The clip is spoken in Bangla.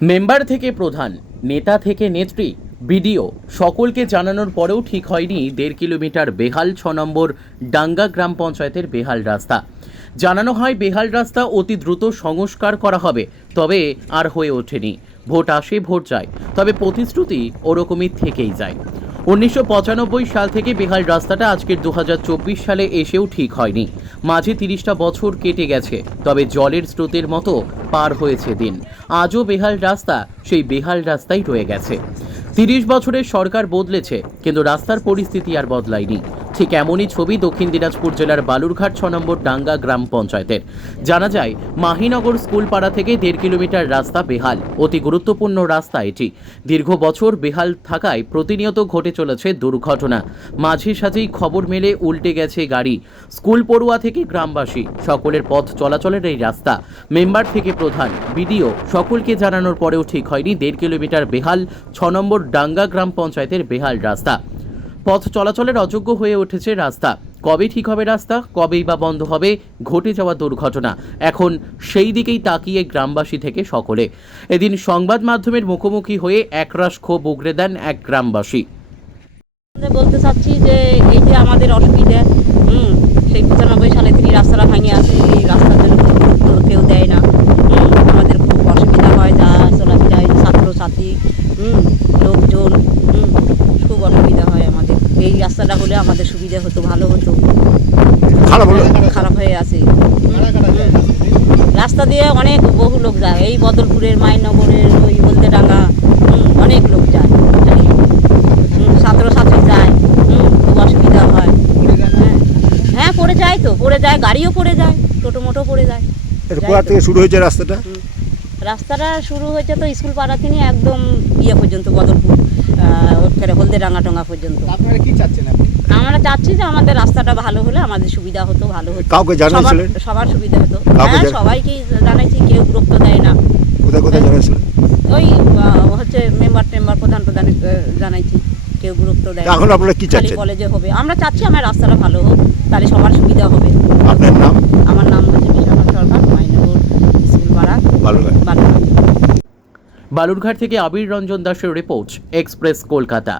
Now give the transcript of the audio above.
মেম্বার থেকে প্রধান, নেতা থেকে নেত্রী, বিডিও সকলকে জানানোর পরেও ঠিক হয়নি 1.5 কিলোমিটার বেহাল 6 নম্বর ডাঙ্গা গ্রাম পঞ্চায়েতের বেহাল রাস্তা। জানানো হয় বেহাল রাস্তা অতি দ্রুত সংস্কার করা হবে, তবে আর হয়ে ওঠেনি। ভোট আসে ভোট যায়, তবে প্রতিশ্রুতি ওরকমই থেকেই যায়। 1995 সাল থেকে বেহাল রাস্তাটা আজকের 2024 সালে এসেও ঠিক হয়নি। মাঝে 30টা বছর কেটে গেছে, তবে জলের স্রোতের মতো পার হয়েছে দিন। আজও বেহাল রাস্তা সেই বেহাল রাস্তাই রয়ে গেছে। 30 বছরের সরকার বদলেছে, কিন্তু রাস্তার পরিস্থিতি আর বদলায়নি। ঠিক এমনই ছবি দক্ষিণ দিনাজপুর জেলার বালুরঘাট 6 নম্বর ডাঙ্গা গ্রাম পঞ্চায়েতের। জানা যায়, মাহিনগর স্কুল পাড়া থেকে 1.5 কিলোমিটার রাস্তা বেহাল। অতি গুরুত্বপূর্ণ রাস্তা এটি। দীর্ঘ বছর বেহাল থাকায় প্রতিনিয়ত ঘটে চলেছে দুর্ঘটনা। মাঝে সাঝেই খবর মেলে উল্টে গেছে গাড়ি। স্কুল পড়ুয়া থেকে গ্রামবাসী সকলের পথ চলাচলের এই রাস্তা। মেম্বার থেকে প্রধান, বিডিও সকলকে জানানোর পরেও ঠিক হয়নি 1.5 কিলোমিটার বেহাল 6 নম্বর ডাঙ্গা গ্রাম পঞ্চায়েতের বেহাল রাস্তা। পথ চলাচলের অযোগ্য হয়ে উঠেছে রাস্তা। কবে ঠিক হবে রাস্তা, কবেই বা বন্ধ হবে ঘটে যাওয়া দুর্ঘটনা, এখন সেই দিকেই তাকিয়ে গ্রামবাসী থেকে সকলে। এদিন সংবাদ মাধ্যমের মুখোমুখি হয়ে একরাশ ক্ষোভ উগরে দেন এক গ্রামবাসী। বলতে চাচ্ছি যে এই যে আমাদের অসুবিধা, সেই 95 সালে থেকে রাস্তাটা ভাঙে আছে, এই রাস্তার জন্য কোনো গুরুত্ব কেউ দেয় না। আমাদের খুব অসুবিধা হয়, যা চলাফেরা ছাত্রছাত্রী, লোকজন, খুব অসুবিধা হয় আমাদের। এই রাস্তাটা হলে আমাদের সুবিধা হতো, ভালো হতো। খারাপ হয়ে আছে। রাস্তা দিয়ে অনেক বহু লোক যায়, এই বদলপুরের, মাইনগরের, ওই হলদেডাঙ্গা, অনেক লোক যায়, ছাত্রছাত্রী যায়, খুব অসুবিধা হয়। হ্যাঁ, পড়ে যায়, তো পড়ে যায়, গাড়িও পড়ে যায়, টোটো মোটো পড়ে যায়। কোথা থেকে শুরু হয়েছে রাস্তাটা? রাস্তাটা শুরু হয়েছে তো স্কুল পাড়া থেকে একদম ইয়ে পর্যন্ত, বদলপুর হলদেডাঙ্গা টঙ্গা পর্যন্ত। আপনারা কি চাচ্ছেন? আমরা চাচ্ছি যে আমাদের রাস্তাটা ভালো হলে আমাদের সুবিধা হতো, ভালো হতো। কাউকে জানাইছিলেন? সবার সুবিধা হতো। হ্যাঁ, সবাইকেই জানাইছি, কেউ গুরুত্ব দেয় না। কোথায় কোথায় জানাইছিলেন? ওই হচ্ছে মেম্বার প্রধান জানাইছি, কেউ গুরুত্ব দেয় না। এখন আপনারা কি চাচ্ছেন? কলেজে হবে, আমরা চাচ্ছি আমার রাস্তাটা ভালো হোক, তাহলে সবার সুবিধা হবে। আপনার নাম? আমার নাম হচ্ছে বিশাখা সরকার, মাইনগর স্কুল পাড়া, বালুরঘাট। বালুরঘাট থেকে আবির রঞ্জন দাসের রিপোর্ট, এক্সপ্রেস কলকাতা।